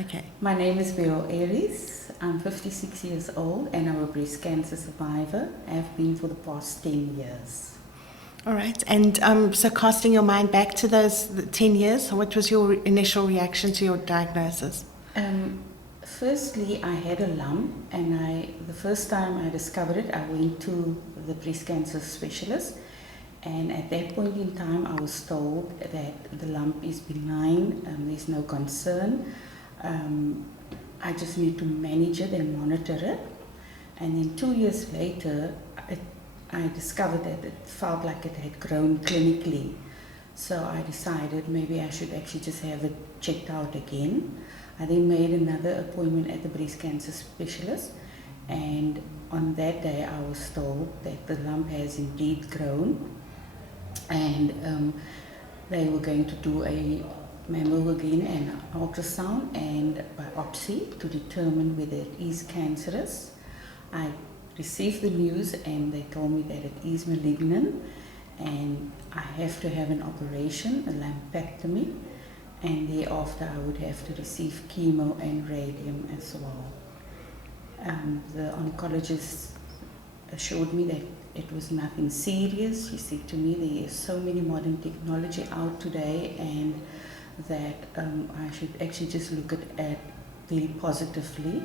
Okay. My name is Beryl Arries. I'm 56 years old and I'm a breast cancer survivor. I have been for the past 10 years. All right. And so casting your mind back to those 10 years, what was your initial reaction to your diagnosis? Firstly, I had a lump, and the first time I discovered it, I went to the breast cancer specialist, and at that point in time, I was told that the lump is benign, there's no concern. I just need to manage it and monitor it. And then 2 years later, I discovered that it felt like it had grown clinically. So I decided maybe I should actually just have it checked out again. I then made another appointment at the breast cancer specialist, and on that day I was told that the lump has indeed grown, and they were going to do a mammo again and an ultrasound and biopsy to determine whether it is cancerous. I received the news and they told me that it is malignant and I have to have an operation, a lumpectomy, and thereafter I would have to receive chemo and radium as well. The oncologist assured me that it was nothing serious. He said to me there is so many modern technology out today and that I should actually just look at it very positively.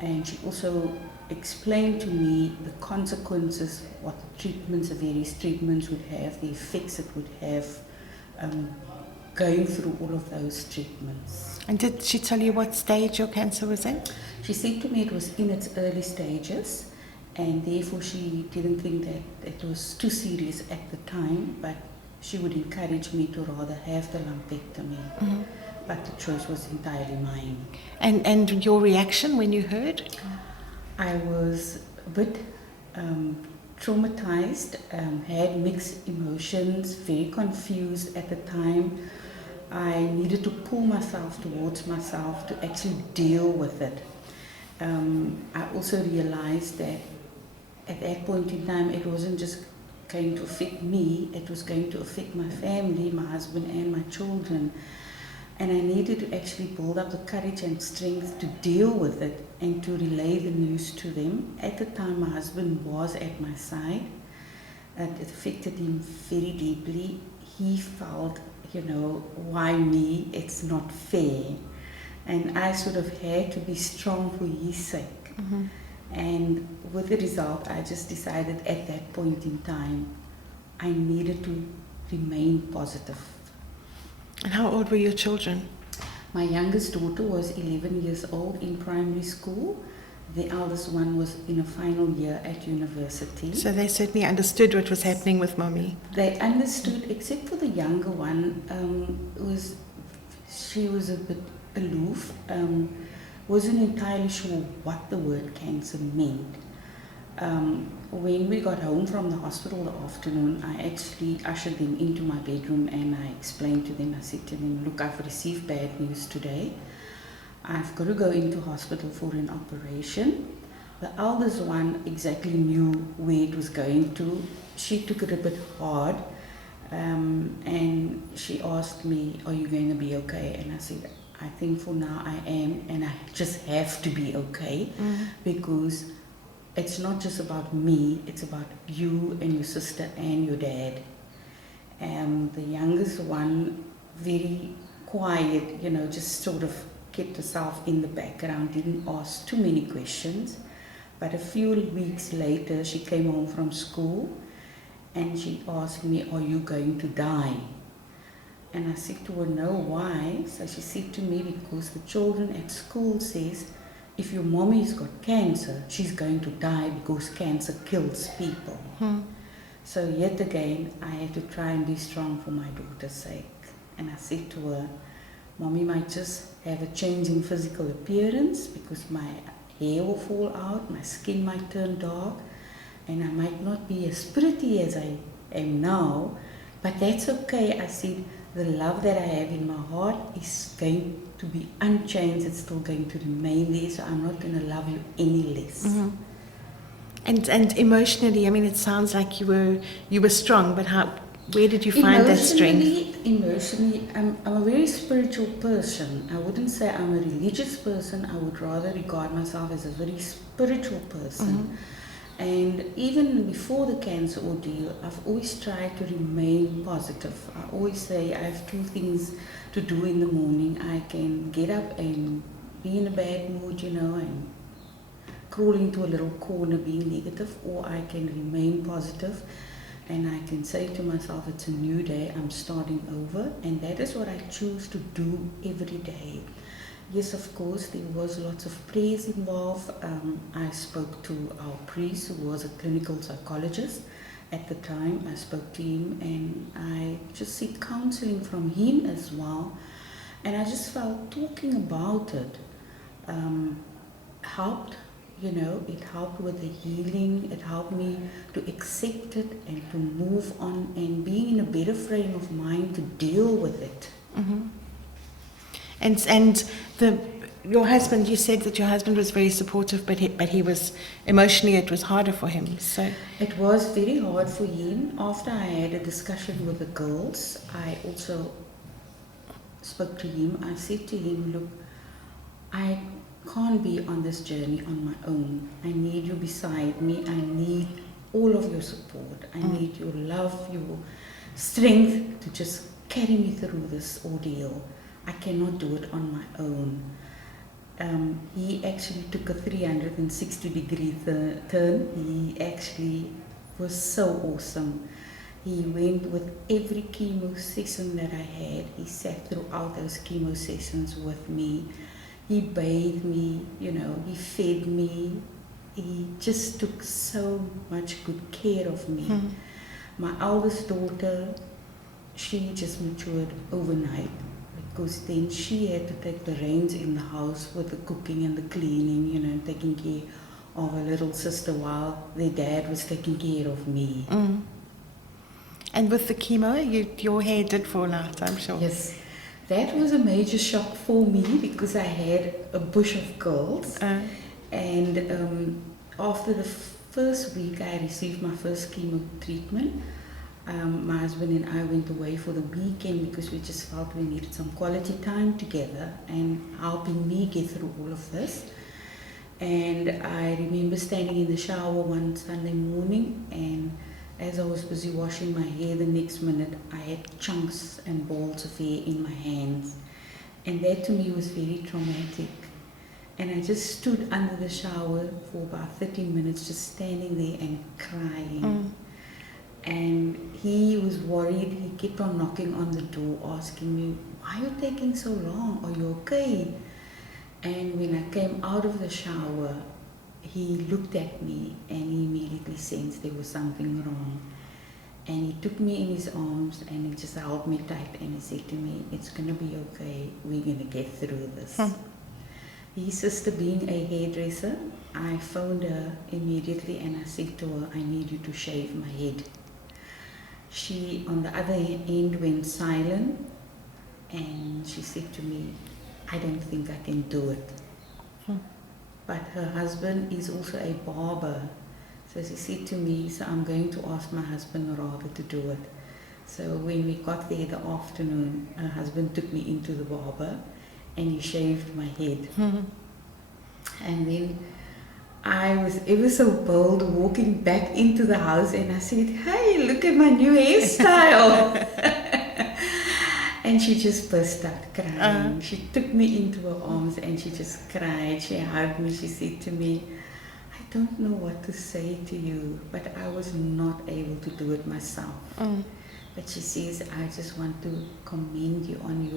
And she also explained to me the consequences, what the treatments, the various treatments would have, the effects it would have going through all of those treatments. And did she tell you what stage your cancer was in? She said to me it was in its early stages, and therefore she didn't think that it was too serious at the time, but she would encourage me to rather have the lumpectomy. Mm-hmm. But the choice was entirely mine. And your reaction when you heard? I was a bit traumatized, had mixed emotions, very confused at the time. I needed to pull myself towards myself to actually deal with it. I also realized that at that point in time it wasn't just going to affect me, it was going to affect my family, my husband and my children. And I needed to actually build up the courage and strength to deal with it and to relay the news to them. At the time, my husband was at my side. It affected him very deeply. He felt, why me? It's not fair. And I sort of had to be strong for his sake. Mm-hmm. And with the result, I just decided at that point in time, I needed to remain positive. And how old were your children? My youngest daughter was 11 years old in primary school. The eldest one was in a final year at university. So they certainly understood what was happening with Mommy. They understood, except for the younger one. She was a bit aloof. Wasn't entirely sure what the word cancer meant. When we got home from the hospital the afternoon, I actually ushered them into my bedroom and I explained to them, I said to them, look, I've received bad news today. I've got to go into hospital for an operation. The eldest one exactly knew where it was going to. She took it a bit hard and she asked me, are you going to be okay? And I said, I think for now I am, and I just have to be okay. Mm-hmm. Because it's not just about me, it's about you and your sister and your dad. The youngest one, very quiet, just sort of kept herself in the background, didn't ask too many questions. But a few weeks later, she came home from school and she asked me, are you going to die? And I said to her, no, why? So she said to me, because the children at school says, if your mommy's got cancer, she's going to die because cancer kills people. Hmm. So yet again, I had to try and be strong for my daughter's sake. And I said to her, Mommy might just have a change in physical appearance because my hair will fall out, my skin might turn dark, and I might not be as pretty as I am now, but that's okay. I said, the love that I have in my heart is going to be unchanged. It's still going to remain there, so I'm not going to love you any less. Mm-hmm. And emotionally, I mean, it sounds like you were strong, but Where did you find that strength? Emotionally, I'm a very spiritual person. I wouldn't say I'm a religious person. I would rather regard myself as a very spiritual person. And even before the cancer ordeal, I've always tried to remain positive. I always say I have two things to do in the morning. I can get up and be in a bad mood, and crawl into a little corner being negative, or I can remain positive and I can say to myself, it's a new day, I'm starting over, and that is what I choose to do every day. Yes, of course, there was lots of prayers involved. I spoke to our priest, who was a clinical psychologist at the time. I spoke to him and I just seek counseling from him as well. And I just felt talking about it helped. It helped with the healing. It helped me to accept it and to move on and being in a better frame of mind to deal with it. And your husband, you said that your husband was very supportive, but he was emotionally, it was harder for him. So it was very hard for him. After I had a discussion with the girls, I also spoke to him. I said to him, look, I can't be on this journey on my own. I need you beside me. I need all of your support. I need your love, your strength to just carry me through this ordeal. I cannot do it on my own. He actually took a 360-degree turn. He actually was so awesome. He went with every chemo session that I had. He sat throughout those chemo sessions with me. He bathed me, he fed me. He just took so much good care of me. My eldest daughter, she just matured overnight, because then she had to take the reins in the house with the cooking and the cleaning, taking care of her little sister while their dad was taking care of me. And with the chemo, your hair did fall out, I'm sure. Yes. That was a major shock for me, because I had a bush of curls. And after the first week I received my first chemo treatment, my husband and I went away for the weekend because we just felt we needed some quality time together and helping me get through all of this. And I remember standing in the shower one Sunday morning, and as I was busy washing my hair, the next minute I had chunks and balls of hair in my hands. And that to me was very traumatic. And I just stood under the shower for about 30 minutes, just standing there and crying. And he was worried. He kept on knocking on the door, asking me, why are you taking so long? Are you okay? And when I came out of the shower, he looked at me and he immediately sensed there was something wrong. And he took me in his arms and he just held me tight and he said to me, it's going to be okay, we're going to get through this. His sister being a hairdresser, I phoned her immediately and I said to her, I need you to shave my head. She, on the other end, went silent and she said to me, I don't think I can do it. But her husband is also a barber. So she said to me, so I'm going to ask my husband rather to do it. So when we got there the afternoon, her husband took me into the barber and he shaved my head. And then I was ever so bold walking back into the house and I said, hey, look at my new hairstyle. And she just burst out crying. She took me into her arms and she just cried. She hugged me. She said to me, I don't know what to say to you, but I was not able to do it myself. But she says, I just want to commend you on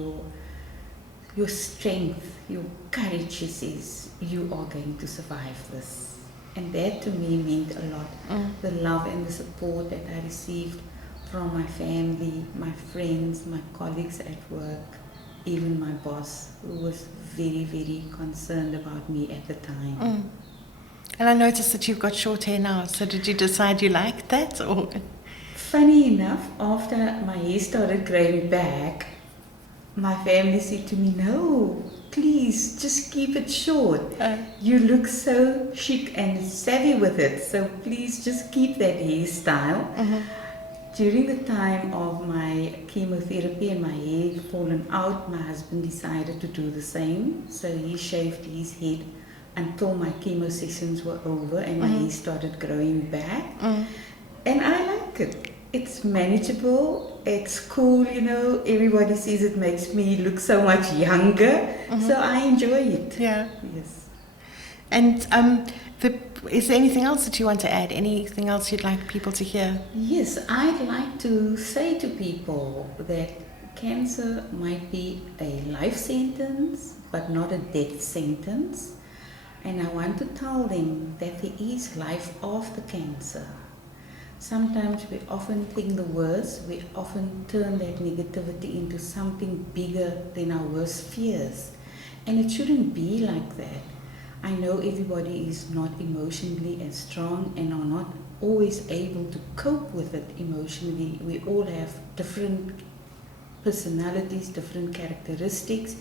your strength, your courage. She says, you are going to survive this. And that to me meant a lot. The love and the support that I received from my family, my friends, my colleagues at work, even my boss, who was very, very concerned about me at the time. And I noticed that you've got short hair now, so did you decide you liked that? Or? Funny enough, after my hair started growing back, my family said to me, no, please, just keep it short. You look so chic and savvy with it, so please just keep that hairstyle. During the time of my chemotherapy and my hair had fallen out, my husband decided to do the same. So he shaved his head until my chemo sessions were over and my hair started growing back. And I like it. It's manageable, it's cool, you know. Everybody says it makes me look so much younger. So I enjoy it. Yeah. Yes. And is there anything else that you want to add? Anything else you'd like people to hear? Yes, I'd like to say to people that cancer might be a life sentence, but not a death sentence. And I want to tell them that there is life after cancer. Sometimes we often think the worst, we often turn that negativity into something bigger than our worst fears. And it shouldn't be like that. I know everybody is not emotionally as strong and are not always able to cope with it emotionally. We all have different personalities, different characteristics,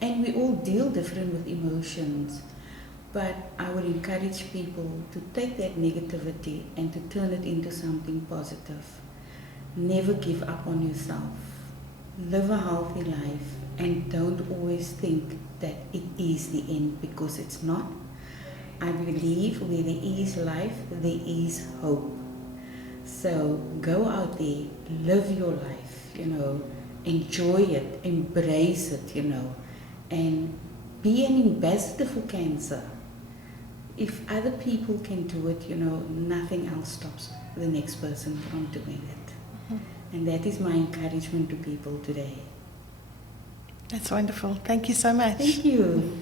and we all deal different with emotions. But I would encourage people to take that negativity and to turn it into something positive. Never give up on yourself. Live a healthy life and don't always think that it is the end, because it's not. I believe where there is life, there is hope. So go out there, live your life, you know, enjoy it, embrace it, you know, and be an ambassador for cancer. If other people can do it, you know, nothing else stops the next person from doing it. And that is my encouragement to people today. That's wonderful. Thank you so much. Thank you.